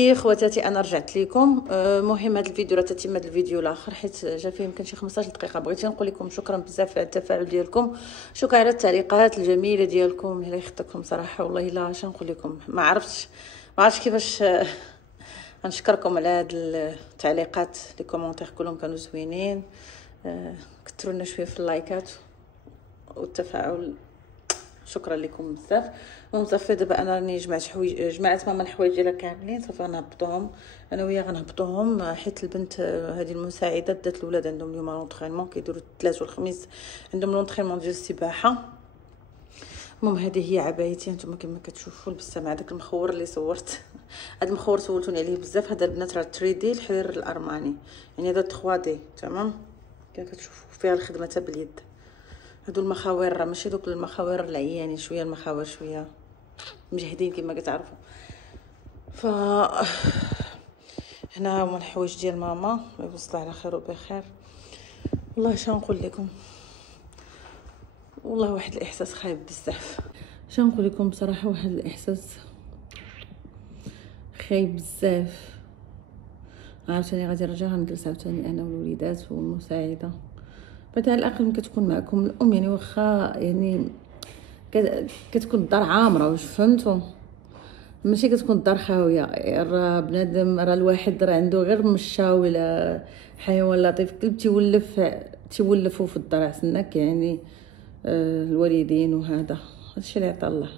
خواتاتي خواتاتي انا رجعت لكم. مهم هذا الفيديو راه تتم هذا الفيديو الاخر حيت جا فيه يمكن شي 15 دقيقه. بغيت نقول لكم شكرا بزاف على التفاعل ديالكم، شكرا على التعليقات الجميله ديالكم اللي يخطيكم صراحه. والله الا اش نقول لكم، ما عرفتش كيفاش غنشكركم على هاد التعليقات. لي كومونتير كلهم كانوا زوينين. كثروا لنا شويه في اللايكات والتفاعل، شكرا لكم بزاف. المهم صافي دابا انا راني جمعت ماما الحوايج ديالها كاملين، صافي غنهبطوهم انا وياه، غنهبطوهم حيت البنت هذه المساعده دات الاولاد عندهم اليوم لونطرينمون، كيديروا الثلاث والخميس عندهم لونطرينمون ديال السباحه. المهم هذه هي عبايتي نتوما كما كتشوفوا، لبستها مع داك المخور اللي صورت. هذا المخور سولتوني عليه بزاف. هذا البنات راه 3 دي الحرير الارماني، يعني هذا 3 دي تمام كما كتشوفوا، فيها الخدمه تاع باليد. هادو المخاوير راه ماشي دوك المخاوير العيانين، شويه المخاوير شويه مجهدين كما كتعرفوا. ف هنا هما الحوايج ديال ماما، يوصلها على خير وبخير. والله شنو نقول لكم، والله واحد الاحساس خايب بزاف. شنو نقول لكم بصراحه، واحد الاحساس خايب بزاف. عاوتاني غادي نرجع غنجلس عاوتاني انا والوليدات والمساعده. بعد على الاقل ملي كتكون معكم الام، يعني واخا يعني كتكون الدار عامره، واش فهمتوا؟ ماشي كتكون الدار خاويه. راه بنادم، راه الواحد راه عنده غير مشى ولا حيوان لطيف كلب تيولفوا في الدار عسناك، يعني الوالدين وهذا هادشي اللي عطا الله.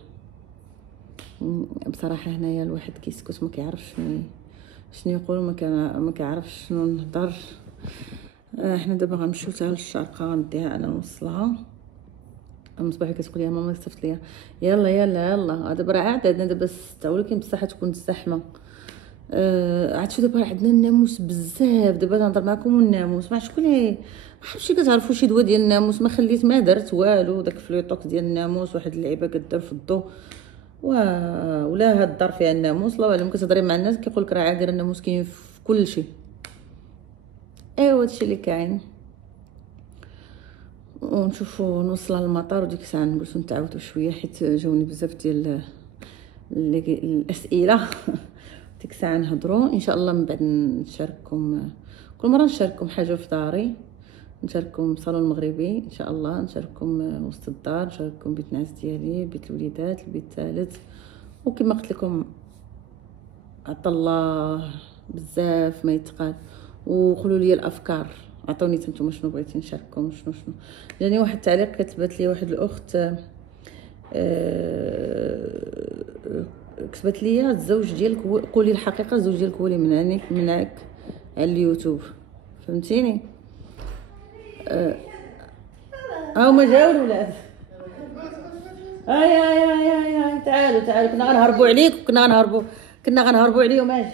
بصراحه هنايا الواحد كيسكت، ما كيعرفش شنو يقول، ما كيعرفش شنو نهضر. احنا دابا غنمشيو حتى للشارقه، غنديها انا نوصلها. مصباحي كتقول لي ماما صيفط ليا يلا يلا يلا. دابا راه عاد عندنا دابا 6، ولكن بصح تكون الزحمه. عاد شو دابا عندنا الناموس بزاف. دابا نهضر معكم والناموس، ما شكون ما عرفتش كتعرفوا شي دواء ديال الناموس، ما خليت ما درت والو. داك فلويطوك ديال الناموس واحد اللعيبه كدار في الضو ولا هاد الدار فيها الناموس. الله اعلم، كتهضري مع الناس كيقول لك راه عادي، الناموس كاين في كل شيء. ايوا هادشي اللي كاين. ونشوفوا نوصل للمطار، وديك الساعه نجلسوا نتعاودوا شويه حيت جاوني بزاف ديال الاسئله. ديك الساعه نهضروا ان شاء الله. من بعد نشارككم كل مره، نشارككم حاجه في داري، نشارككم صالون مغربي ان شاء الله، نشارككم وسط الدار، نشارككم بيت الناس ديالي، بيت الوليدات، البيت الثالث. وكما قلت لكم عطا الله بزاف ما يتقال. وقولوا لي الافكار، عطوني نتوما شنو بغيتي نشارككم، شنو جاني واحد التعليق كتبت لي واحد الاخت، كتبت لي الزوج ديالك قولي الحقيقه، الزوج ديالك هو اللي منعك على اليوتيوب، فهمتيني؟ هما جاو الولاد. هاي تعالوا كنا غنهربوا عليك، كنا غنهربوا عليهم. اجي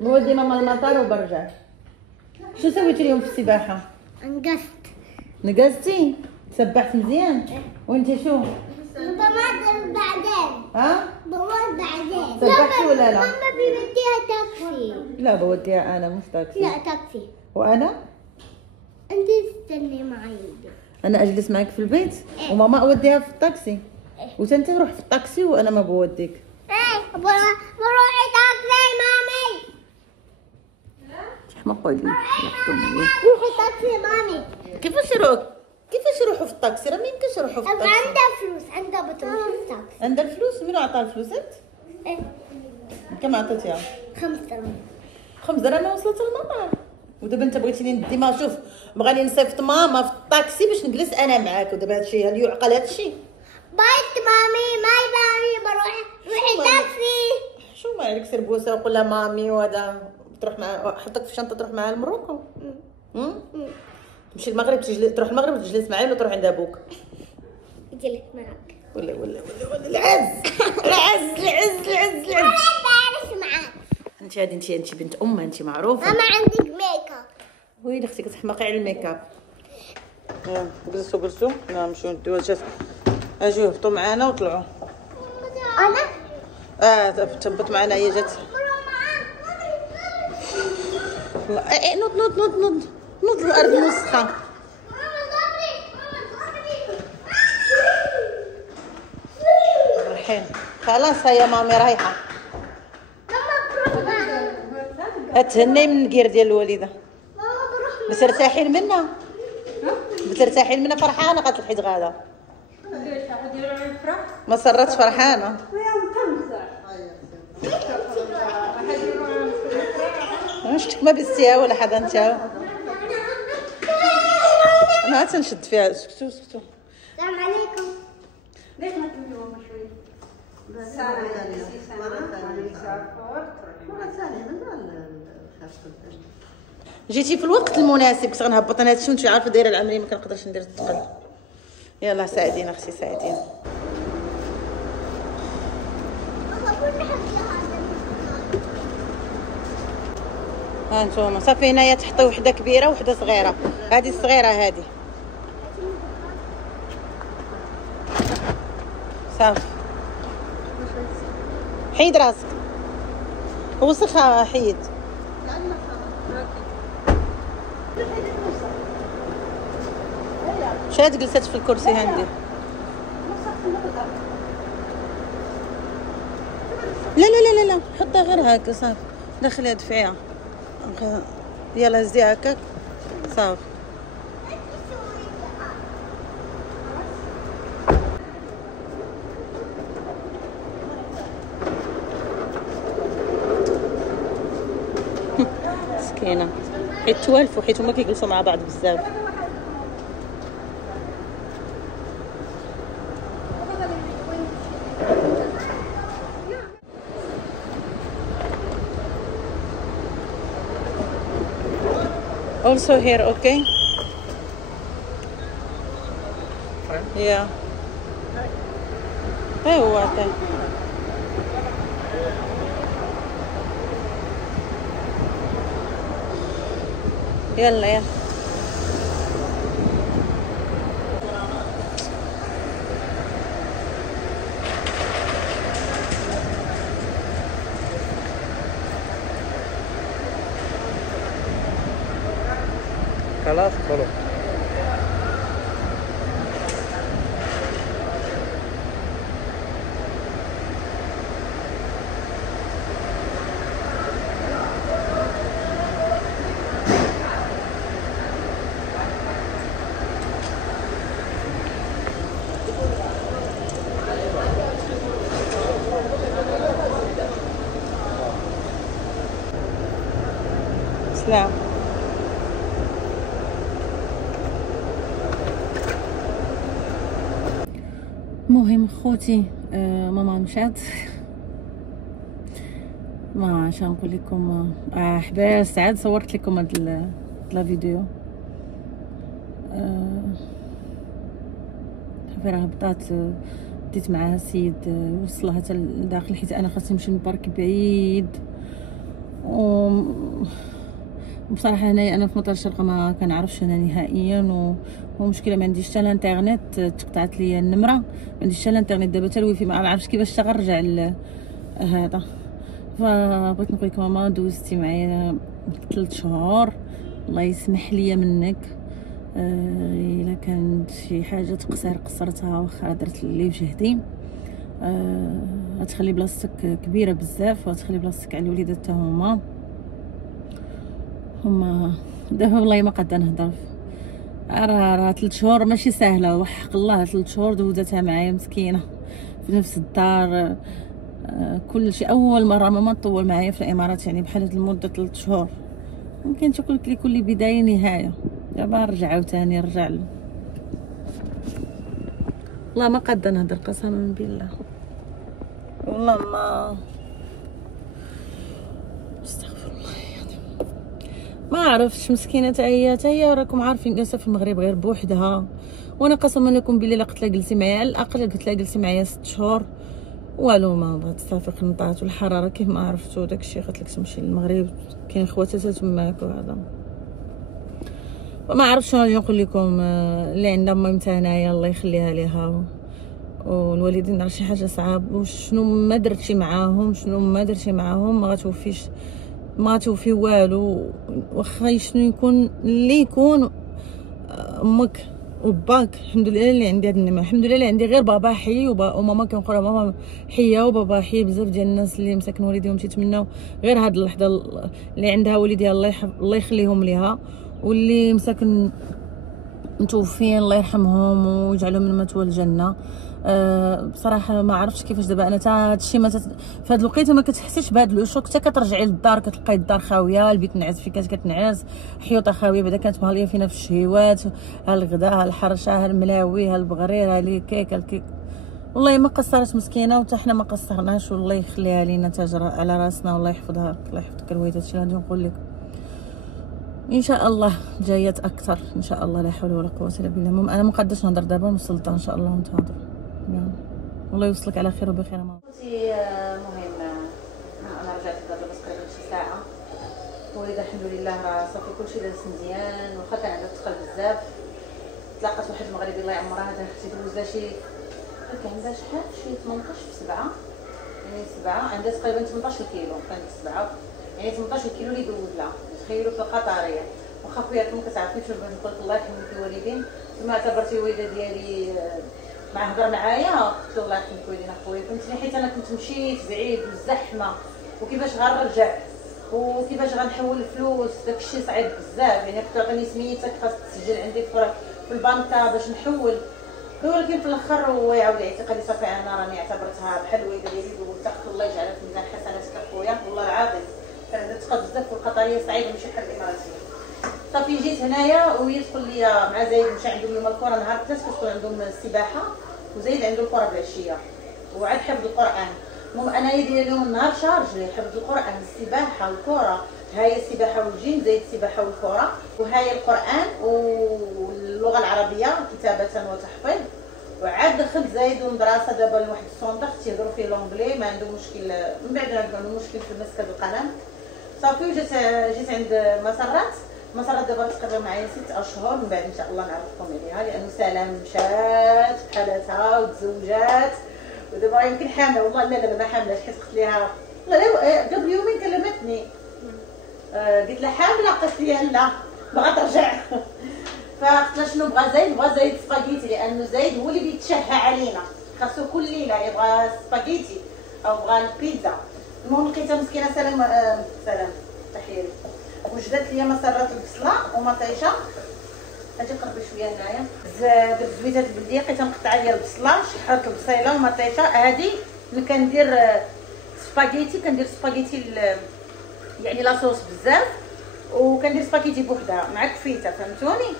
نودي ماما المطار وبرجع. شو سويتي اليوم في السباحه؟ نقزتي سبحت مزيان. وانت شو؟ بعدين بعدين سبحتي ولا لا؟ ماما بيوديها تاكسي. لا بوديها انا، مش تاكسي. لا تاكسي. وانا انت استني معي. انا اجلس معك في البيت وماما اوديها في الطاكسي، وانت روح في الطاكسي وانا ما بوديك. بروحي تاكسي مامي. ما قولي روحي تاكسي مامي. كيفاش يروحوا في الطاكسي؟ راه ما يمكنش يروحوا في الطاكسي. عندها فلوس، عندها بتروح الطاكسي. عندها الفلوس؟ منو عطاها الفلوسات؟ كم عطيتيها؟ 5 دراهم. 5 دراهم وصلت للمطار. ودابا انت بغيتيني ندي، ما شوف بغاني نصيفط ماما في الطاكسي باش نجلس انا معاك، ودابا هادشي هل يعقل هادشي؟ بايت مامي بروح روحي تاكسي. شو ما عليك سير بوسه وقول لها مامي، وهذا تروح مع حطك في الشنطه تروح معاها لمروكو. تمشي المغرب تروح المغرب تجلس معايا ولا تروح عند ابوك؟ نجلس معاك. ولا العز. بعرف معاك. انت بنت امها، انت معروفه. ماما عندك ميك اب. ويلي اختي كتحماقي على الميك اب. جلسوا نمشيو نديو الجاز. اجيو هبطوا معانا وطلعوا. انا تهبط معانا، هي جات. نوض الارض مسخه. رايحين خلاص، هيا مامي رايحه. اتهني من الكير ديال الوالده. ماما بروح بترتاحين منها؟ بترتاحين منها فرحانه قالت الحيد غادا. ما صرتش فرحانه. شفتك ما بستيها ولا حدا انت. انا تنشد فيها. سكتوا سكتوا. السلام عليكم. ليش ما تملوا شوي؟ جيتي في الوقت المناسب. كنت غنهبط انا هادشي وانت عارفه دايره العمري ما كنقدرش ندير الثقل. يلا ساعدينا اختي ساعدينا. ها انتوما صافي. هنايا تحطي وحده كبيره وحده صغيره. هذه الصغيره هذه صافي. حيد راسك. وسخها حيد. شاد جلست في الكرسي عندي. لا لا لا لا حطها غير هكا صافي. دخليها دفعيها. يلا هزي هكاك صافي. مسكينه حيت توالفوا حيت هما كيجلسوا مع بعض بزاف. Also here, okay? Yeah. ايوا عطيه. يلا يلا. خلاص خلاص. سلام. المهم خوتي ماما مشات. ما عرفتش نقول لكم. حباس عاد صورت لكم هاد لا فيديو. صافي راه هبطات. بديت معاها السيد يوصلها حتى لداخل حيت انا خاصني نمشي نبارك بعيد. بصراحه هنايا انا في مطار الشرقه ما كنعرفش انا نهائيا. ومشكله ما عنديش حتى الانترنت. تقطعت لي النمره. ما عنديش حتى الانترنت دابا حتى الويفي ما عرفتش كيفاش تغرجع هذا. فبغيت نقول لك ماما دوزتي معايا 3 شهور. الله يسمح لي منك. الا كانت شي حاجه تقصير قصرتها واخا درت اللي في جهدي. غتخلي بلاصتك كبيره بزاف وغتخلي بلاصتك على الوليدات حتى هما دابا والله ما قادره نهضر. راه 3 شهور ماشي سهله وحق الله. 3 شهور دوزتها معايا مسكينه في نفس الدار. كل شيء اول مره ماما تطول معايا في الامارات يعني بحال هاد المده 3 شهور. ممكن تقول لك لكل بدايه نهايه. دابا رجع عاوتاني رجع والله ما قادره نهضر قسما بالله. والله ما استغفر الله يعني. ما عرفتش مسكينه حتى هي راكم عارفين جالسه في المغرب غير بوحدها. وانا قسما لكم بالله لا قلت لها جلسي معايا على الاقل قلت لها جلسي معايا 6 شهور والو ما بغات. صافي قنطات والحراره كيف ما عرفتوا داكشي. قلت لك تمشي للمغرب كاين خواتاتها تماك وهذا. وما عرفتش شنو نقول لكم. اللي عندها مامتها هنايا الله يخليها ليها والوالدين راه شي حاجه صعاب. وشنو ما درتي معاهم شنو ما درتي معاهم ما غتوفي والو. واخا شنو يكون اللي يكون امك وباك الحمد لله اللي عندي هاد النعمه، الحمد لله اللي عندي غير بابا حي وماما كنقولها ماما حيه وبابا حي. بزاف ديال الناس اللي مساكن والديهم تيتمناو غير هاد اللحظه اللي عندها والديها الله يخليهم ليها، واللي مساكن متوفين الله يرحمهم ويجعلهم من مثوى الجنه. بصراحه ما عرفتش كيفاش دابا انا تا هادشي ما في هاد الوقيته ما كتحسيش بهاد الشوك، حتى كترجعي للدار كتلقاي الدار خاويه، البيت نعس فين كانت كتنعس، حيوطه خاويه بعدا كانت مهليه فينا في الشهيوات، ها الغداء ها الحرشه ها الملاوي ها البغرير ها الكيك الكيك. والله ما قصرت مسكينه وتا حنا ما قصرناش، والله يخليها لينا تاجر على راسنا والله يحفظها. الله يحفظك الوالد، هادشي اللي غادي نقول لك. ان شاء الله جايات اكثر ان شاء الله، لا حول ولا قوه الا بالله. المهم انا ما قادش نهضر دابا، وصلت ان شاء الله ونتهضر. والله يوصلك على خير وبخير ماما. المهم انا رجعت للدار بس تقريبا شي ساعه، وليدها الحمد لله راه صافي كلشي داز مزيان، واخا كان عندها الثقل بزاف. تلاقات واحد المغربي الله يعمرها، هذا اختي دوز لها شي كان عندها شحال شي 18 في 7 يعني 7 عندها تقريبا 18 كيلو، كانت 7 يعني 18 كيلو اللي دوز لها. تخيلوا في القطريه، واخا خوياتكم كتعرفوني شنو بغيت نقول لك الله يرحم الوالدين، ثم اعتبرتي الوالده ديالي مع هضر معايا قلت له الله يرحمك والدينا خويا، فهمتيني، حيت انا كنت مشيت بعيد والزحمه وكيفاش غنرجع وكيفاش غنحول الفلوس، داكشي صعيب بزاف. يعني كنت عطيني سميتك خاص تسجل عندي في البنكه باش نحول، ولكن في الاخر هو يعاود يعتقد لي صافي انا راني اعتبرتها بحال الوالده ديالي، وقلت الله يجعلها في ميزان حسناتك اخويا والله العظيم. كان عندها ثقه بزاف في القطريه صعيبه ماشي بحال الاماراتيه. صافي جيت هنايا وهي تقول لي مع زايد مشى عندهم اليوم الكره نهار الثلاث كتكون عندهم السباحه، وزايد عنده الكره بالعشيه وعاد حفظ القران. المهم انايا دايره اليوم النهار شارجي حفظ القران، السباحه والكره، هاي السباحه والجيم زايد السباحه والكره، وهاي القران واللغه العربيه كتابه وتحفيظ. وعاد دخلت زايد المدرسه دابا لواحد السونتر تيهضروا فيه لونجلي، ما عنده مشكل من بعد ما عنده مشكل في مسكه القلم. صافي جيت عند مسرات دابا تقريبا معايا 6 اشهر، من بعد ان شاء الله نعرفكم عليها، لانه سلام مشات بحالاتها وتزوجات ودابا يمكن حامل. والله لا ما حاملاش، حيت قلت لها قبل يومين كلمتني قلت لها حامله، قالت لي لا بغا ترجع. فقلت لها شنو بغا زايد سباغيتي، لانه زايد هو اللي بيتشهى علينا، خاصو كل ليله يبغى سباغيتي او بغا البيتزا. المهم لقيتها مسكينه سلام تحيه لك، وجدت لي مسرات البصله ومطيشه. اجي قربي شويه هنايا، درت زويتات البلديه لقيتها مقطعه ديال البصله، شحرت البصيله ومطيشه. هذه ملي كندير سباغيتي كندير سباغيتي يعني لاصوص بزاف، وكندير سباغيتي بوحدها مع كفيته، فهمتوني.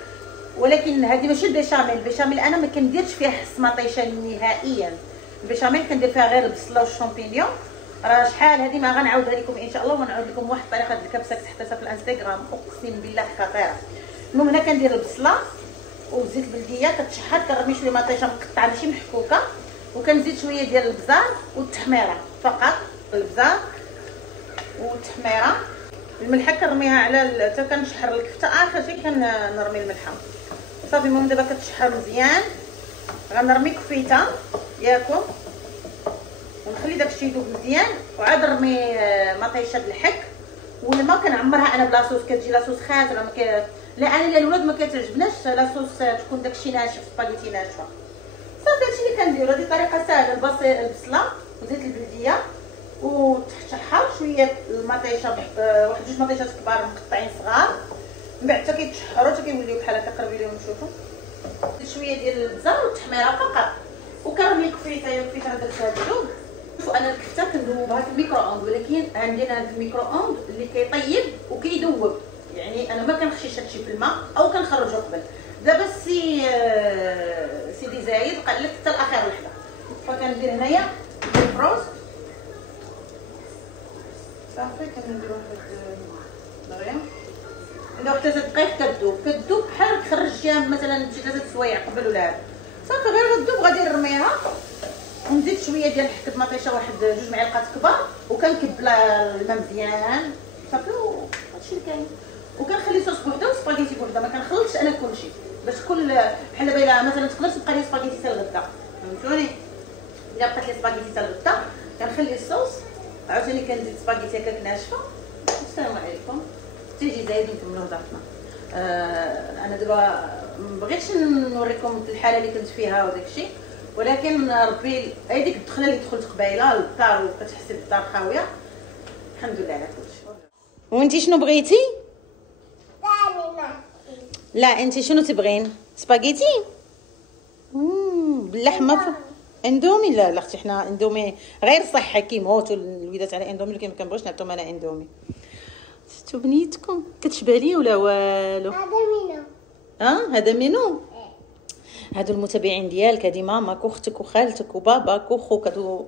ولكن هذه ماشي البيشاميل انا ما كنديرش فيها حس مطيشه نهائيا. البيشاميل كندير فيها غير البصله والشامبينيون. راه شحال هذه ما غنعاودها لكم ان شاء الله، ونعاود لكم واحد الطريقه ديال الكبسه كتحطها في الانستغرام اقسم بالله خطيره. المهم هنا كندير البصله وزيت البلديه كتشحر، كنرمي شويه مطيشه مقطعه ماشي محكوكه، وكنزيد شويه ديال البزار والتحميره فقط. البزار والتحميره، الملحه كنرميها على حتى كنشحر الكفته، اخر شيء كنرمي الملحه. صافي المهم دابا كتشحر مزيان، غنرمي كفيته ياكم ونخلي داكشي يذوب مزيان، وعاد نرمي مطيشه بالحك والماء. كنعمرها انا بلاصوص، كتجي لاصوص خاسره لا انا الولاد ما كتعجبناش لاصوص تكون داكشي ناشف، سباغيتي ناشفه. صافي هادشي اللي كنديرو، هذه طريقه ساهله. البصله وزيت البلديه وتشحر شويه المطيشه، واحد 2 مطيشات كبار مقطعين صغار، من بعد حتى كيتشحروا حتى كيوليو بحال هكا. قربي لهم نشوفوا شويه ديال البزار والتحميره فقط، وكنرمي الكفيته درتها تذوب. شوفوا انا الكفته كندوبها في الميكرو اوند، ولكن عندنا في الميكرو اوند اللي كيطيب وكيذوب، يعني انا ما كنخشيش هادشي في الماء او كنخرجو قبل. دابا سيدي زايد قال لك حتى الاخر وحده، فكندير هنايا البروست. صافي كندير واحد دغيا عندها حتى 3 دقائق كتذوب بحال خرجتيها مثلا شي 3 سوايع قبل ولا هذا. صافي غير غدوب غادي نرميها ونزيد شويه ديال حكه مطيشه، واحد 2 معالق كبار، وكنكب الماء مزيان. صافي هادشي اللي كاين، وكنخلي صوص بوحده وسباغيتي بوحده، ما كنخلطش انا كلشي باش كل بحال دابا الا مثلا تقدر تبقى لي سباغيتي حتى الغدا، فهمتوني. الا بقات لي سباغيتي حتى الغدا كنخلي الصوص، عاوتاني كنزيد سباغيتي هكاك ناشفه. السلام عليكم، تيجي زايد نكملوا هضرتنا. انا دابا ما بغيتش نوريكم الحاله اللي كنت فيها وداك الشيء، ولكن ربي هذيك الدخله اللي دخلت قبيله للدار وكتحسي بالدار خاويه، الحمد لله على كل شيء. وانتي شنو بغيتي؟ لا انتي شنو تبغين؟ سباغيتي باللحمه اندومي؟ لا اختي حنا اندومي غير صحي كيموتوا الوليدات على اندومي، ولكن ما كنبغيش نعطيهم انا اندومي. شفتوا بنيتكم كتشبه لي ولا والو؟ هذا منو؟ هذا منو؟ هادو المتابعين ديالك، هادي ماماك واختك وخالتك وباباك وخوك، هادو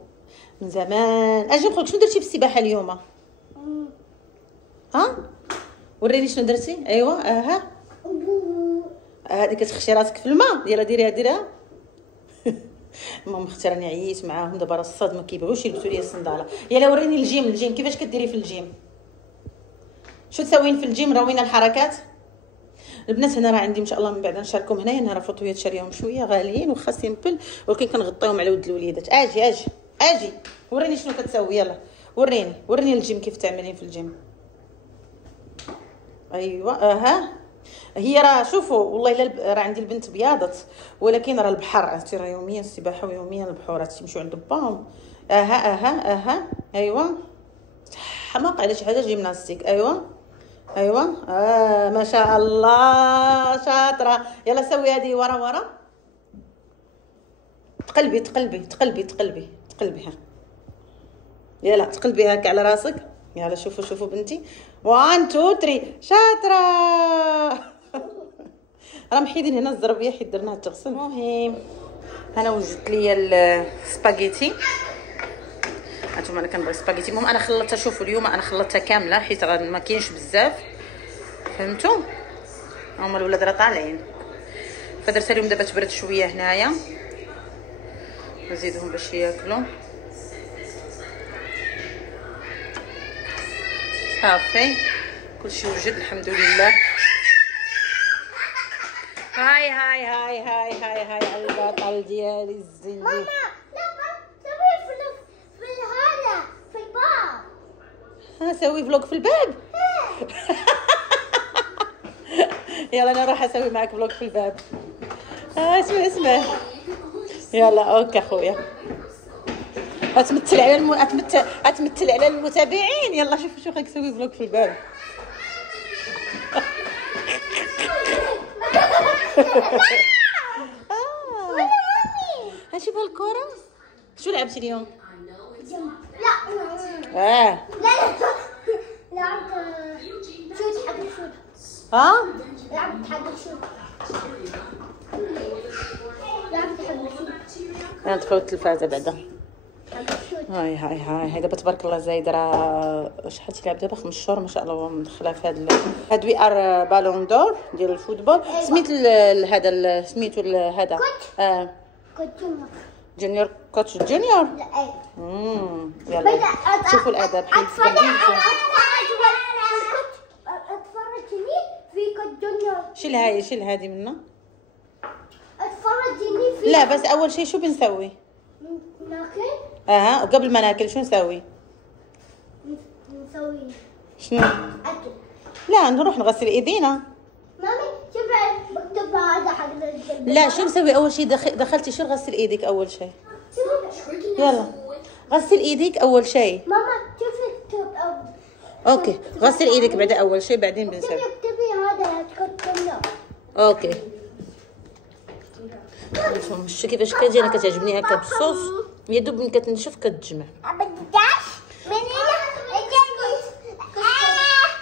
من زمان. اجي نقولك شنو درتي في السباحه اليوم؟ وريني شنو درتي. ايوا ها هادي كتخشي راسك في الماء. يلا ديريها المهم اختي راني عييت معاهم دابا، راه الصاد ما كيبغيوش يلبسوا لي الصنداله. يلا وريني الجيم كيفاش كديري في الجيم؟ شو تسوين في الجيم؟ راوينا الحركات البنات. هنا راه عندي ان شاء الله من بعد نشاركهم هنايا. انا راه فطويات شاريهم شويه غاليين وخا سيمبل، ولكن كنغطيهم على ود الوليدات. اجي وريني شنو كتسوي. يلا وريني الجيم كيف تعملين في الجيم. ايوا هي راه شوفوا والله الا راه عندي البنت بياضت، ولكن راه البحر عرفتي راه يوميا السباحه ويوميا البحورات تمشيو عند باهم. ايوا حماق على شي حاجه جيمناستيك. ايوا ما شاء الله شاطره. يلا سوي هذه ورا تقلبي ها. يلا تقلبي هكا على راسك. يلا شوفوا بنتي 1 2 3 شاطره. راه محيدين هنا الزربيه حيت درناها تغسل. المهم انا وجدت ليا السباغيتي. هانتوما انا كنبغي سباغيتي. المهم انا خلطتها. شوفوا اليوم انا خلطتها كامله حيت ما كاينش بزاف، فهمتوا؟ هما الولاد راه طالعين، فدرتها لهم دابا تبرد شويه هنايا، نزيدهم باش ياكلوا. صافي كلشي وجد الحمد لله. هاي على البطل ديالي الزنجي. ماما سوي في هذا في الباب. سوي فلوق في الباب. يلا انا نروح اسوي معك فلوق في الباب. اسمع يلا اوكي خويا. اتمثل على المتابعين. يلا شوف خليك تسوي فلوق في الباب. هاشوف الكرة. شو لعبتي اليوم؟ لا لعبت شوت حق الشوت. لعبت حق الشوت. انا ندخلوا التلفازه بعدا. هاي دابا تبارك الله زايده. راه شحال تلعب دابا 5 شهور ما شاء الله مدخله في هاد وي ار بالون دور ديال الفوتبول. سميت هذا سميتو هذا جونيور كوتش جونيور. يلا شوفوا الادب. اتفرج في كوتش جونيور. شيل هذه منه. اتفرجني في. لا بس اول شيء شو بنسوي؟ ناكل. وقبل ما ناكل شو نسوي؟ نسوي شنو؟ اكل. لا نروح نغسل ايدينا. مامي شوفي بكتب هذا حق لا شو نسوي اول شيء؟ دخلتي شو غسل ايدك اول شيء. يلا غسل ايدك اول شيء. ماما شوفي اوكي غسل ايدك بعد اول شيء بعدين بنسوي. اكتبي هذا كتبنا. اوكي شو كيفاش كتجي. انا كتعجبني هكا بالصوص، يا دوب من كتنشف كتجمع.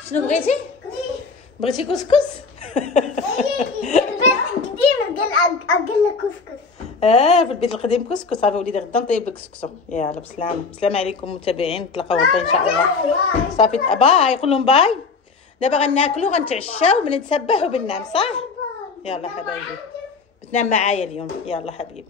شنو بغيتي؟ بغيتي كسكس؟ قال لك كسكس. في البيت القديم كسكس. صافي وليدي غدا نطيب لك كسكسو. يلا بسلامه. السلام عليكم متابعين، نتلاقاو غدا ان شاء الله. صافي باي. قول لهم باي. دابا غناكلوا غنتعشاو من نتسبح وبننام صح. يلا حبايبي بتنام معايا اليوم. يلا حبيبي.